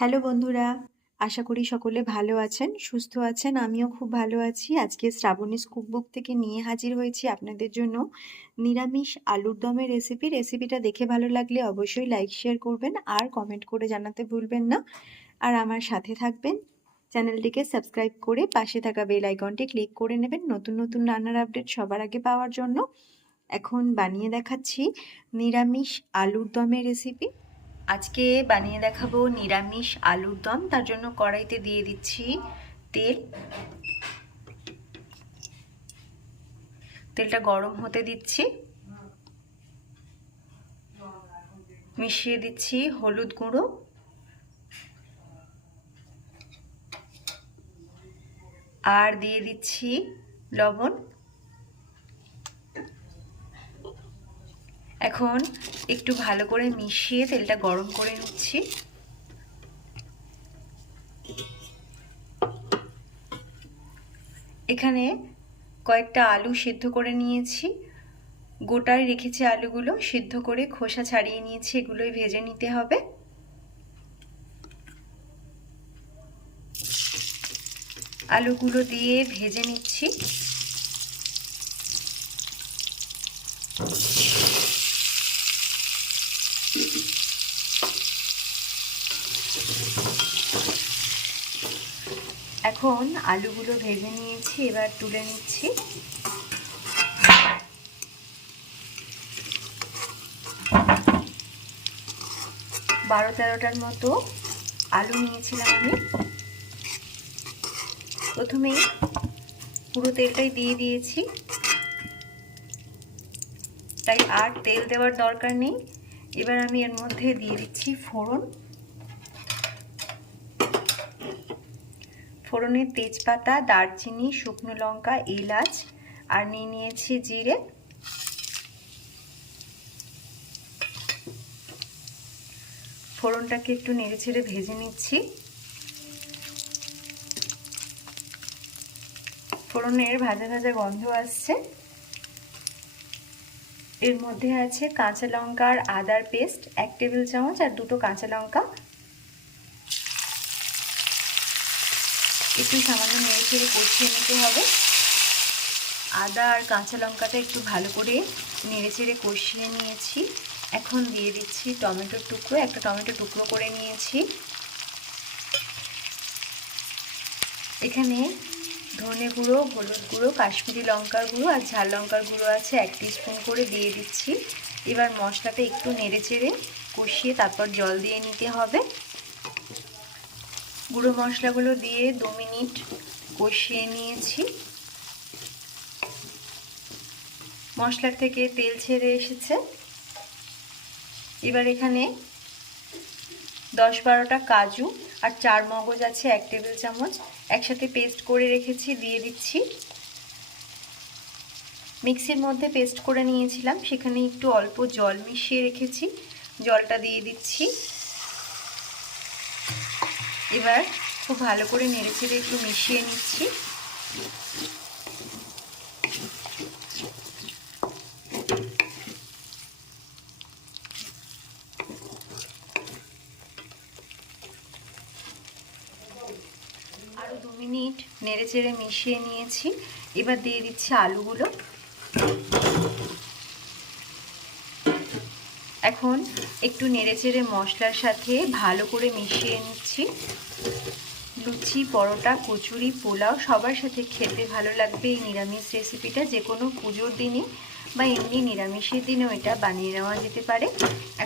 Hello বন্ধুরা, আশা করি সকলে ভালো আছেন, সুস্থ আছেন। আমিও খুব ভালো আছি। আজকে শ্রাবণীস কুকবুক থেকে নিয়ে হাজির হয়েছি আপনাদের জন্য নিরামিষ আলুর দমের রেসিপি। রেসিপিটা দেখে ভালো লাগলে অবশ্যই লাইক শেয়ার করবেন আর কমেন্ট করে জানাতে ভুলবেন না। আর আমার সাথে থাকবেন, চ্যানেলটিকে সাবস্ক্রাইব করে পাশে থাকা বেল আইকনটি ক্লিক করে নেবেন নতুন নতুন রান্নার আপডেট সবার আগে পাওয়ার জন্য। এখন বানিয়ে দেখাচ্ছি নিরামিষ আলুর দমের রেসিপি। আজকে বানিয়ে দেখাবো নিরামিষ আলুর দম। তার জন্য কড়াইতে দিয়ে দিচ্ছি তেল। তেলটা গরম হতে দিচ্ছি। মিশিয়ে দিচ্ছি হলুদ গুঁড়ো, আর দিয়ে দিচ্ছি লবণ। এখন একটু ভালো করে মিশিয়ে তেলটা গরম করে নিচ্ছি। এখানে কয়েকটা আলু সিদ্ধ করে নিয়েছি, গোটায় রেখেছি আলুগুলো, সিদ্ধ করে খোসা ছাড়িয়ে নিয়েছি। এগুলোই ভেজে নিতে হবে। আলুগুলো দিয়ে ভেজে নিচ্ছি। এখন আলুগুলো ভেজে নিয়েছি, এবার তুলে নিচ্ছি। বারো তেরোটার মতো আলু নিয়েছিলাম আমি। প্রথমেই পুরো তেলটাই দিয়ে দিয়েছি, তাই আর তেল দেওয়ার দরকার নেই। এবার আমি এর মধ্যে দিয়ে দিচ্ছি ফোড়ন। ফোড়নে তেজপাতা, দারচিনি, শুকনো লঙ্কা, এলাচ আর নিয়েছি জিরে। ফোড়নটাকে একটু নেড়েচেড়ে ভেজে নিচ্ছি। ফোড়নের ভাজা ভাজা গন্ধ আসছে। এর মধ্যে আছে কাঁচা লঙ্কা আর আদার পেস্ট 1 টেবিল চামচ আর 2টো কাঁচা লঙ্কা। একটু সামান্য নেড়েচেড়ে কষিয়ে নিতে হবে। আদা আর কাঁচা লঙ্কাটা একটু ভালো করে নেড়েচেড়ে কষিয়ে নিয়েছি। এখন দিয়ে দিচ্ছি টমেটোর টুকরো। একটা টমেটো টুকরো করে নিয়েছি। এখানে ধনে গুঁড়ো, হলুদ গুঁড়ো, কাশ্মীরি লঙ্কার গুঁড়ো আর ঝাল লঙ্কার গুঁড়ো আছে 1 টিস্পুন করে দিয়ে দিচ্ছি। এবার মশলাটা একটু নেড়েচেড়ে কষিয়ে তারপর জল দিয়ে নিতে হবে। গুঁড়ো মশলাগুলো দিয়ে 2 মিনিট কষিয়ে নিয়েছি। মশলার থেকে তেল ছেড়ে এসেছে। এবার এখানে 10-12টা কাজু আর 4 মগজ আছে 1 টেবিল চামচ, একসাথে পেস্ট করে রেখেছি, দিয়ে দিচ্ছি। মিক্সির মধ্যে পেস্ট করে নিয়েছিলাম, সেখানে একটু অল্প জল মিশিয়ে রেখেছি, জলটা দিয়ে দিচ্ছি। এবার খুব ভালো করে নেড়েচেড়ে একটু মিশিয়ে নিচ্ছি। আরও 2 মিনিট নেড়েচেড়ে মিশিয়ে নিয়েছি। এবার দিয়ে দিচ্ছি আলুগুলো। এখন একটু নেড়েচেড়ে মশলার সাথে ভালো করে মিশিয়ে নিচ্ছি। লুচি, পরোটা, কচুরি, পোলাও সবার সাথে খেতে ভালো লাগবে এই নিরামিষ রেসিপিটা। যে কোনো পুজোর দিনে বা এমনি নিরামিষের দিনেও এটা বানিয়ে নেওয়া যেতে পারে।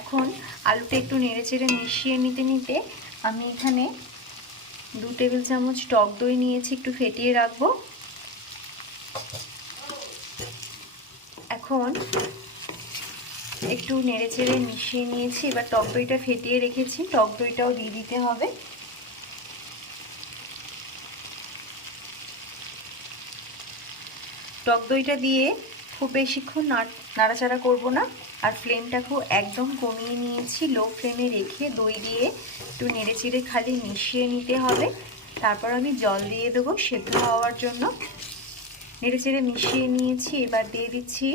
এখন আলুটা একটু নেড়েচেড়ে মিশিয়ে নিতে নিতে আমি এখানে 2 টেবিল চামচ টক দই নিয়েছি, একটু ফেটিয়ে রাখবো। এখন একটু নেড়েচেড়ে মিশিয়ে নিয়েছি। এবার টক দইটা ফেটিয়ে রেখেছি, টক দইটাও দিয়ে দিতে হবে। টক দইটা দিয়ে খুব বেশিক্ষণ নাড়াচাড়া করব না। আর ফ্লেমটাকেও একদম কমিয়ে নিয়েছি, লো ফ্লেমে রেখে দই দিয়ে একটু নেড়েচেড়ে খালি মিশিয়ে নিতে হবে। তারপর আমি জল দিয়ে দেবো সেদ্ধ হওয়ার জন্য। নেড়েচেড়ে মিশিয়ে নিয়েছি। এবার দিয়ে দিচ্ছি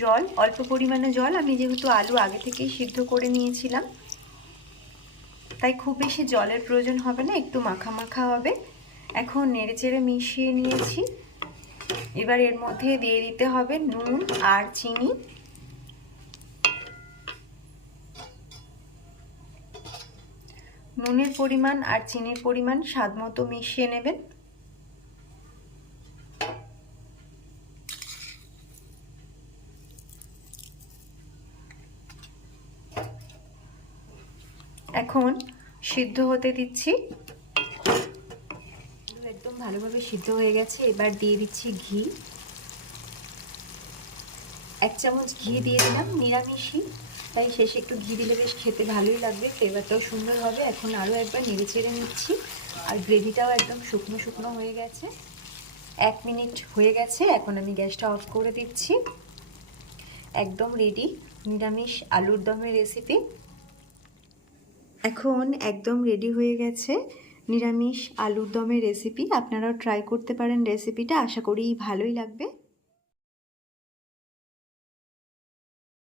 জল, অল্প পরিমাণে জল। আমি যেহেতু আলু আগে থেকেই সিদ্ধ করে নিয়েছিলাম। তাই খুব বেশি জলের প্রয়োজন হবে না, একটু মাখা মাখা হবে। এখন নেড়েচেড়ে মিশিয়ে নিয়েছি। এবার এর মধ্যে দিয়ে দিতে হবে নুন আর চিনি। নুনের পরিমাণ আর চিনির পরিমাণ স্বাদ মতো মিশিয়ে নেবেন। এখন সিদ্ধ হতে দিচ্ছি। একদম ভালোভাবে সিদ্ধ হয়ে গেছে। এবার দিয়ে দিচ্ছি ঘি। 1 চামচ ঘি দিয়ে দিলাম, নিরামিষই তাই শেষে একটু ঘি দিলে বেশ খেতে ভালোই লাগবে, ফ্লেভারটাও সুন্দর হবে। এখন আরও একবার নেড়ে চেড়ে নিচ্ছি। আর গ্রেভিটাও একদম শুকনো শুকনো হয়ে গেছে। 1 মিনিট হয়ে গেছে, এখন আমি গ্যাসটা অফ করে দিচ্ছি। একদম রেডি নিরামিষ আলুর দমের রেসিপি। এখন একদম রেডি হয়ে গেছে নিরামিষ আলুর দমের রেসিপি। আপনারাও ট্রাই করতে পারেন রেসিপিটা, আশা করি ভালোই লাগবে।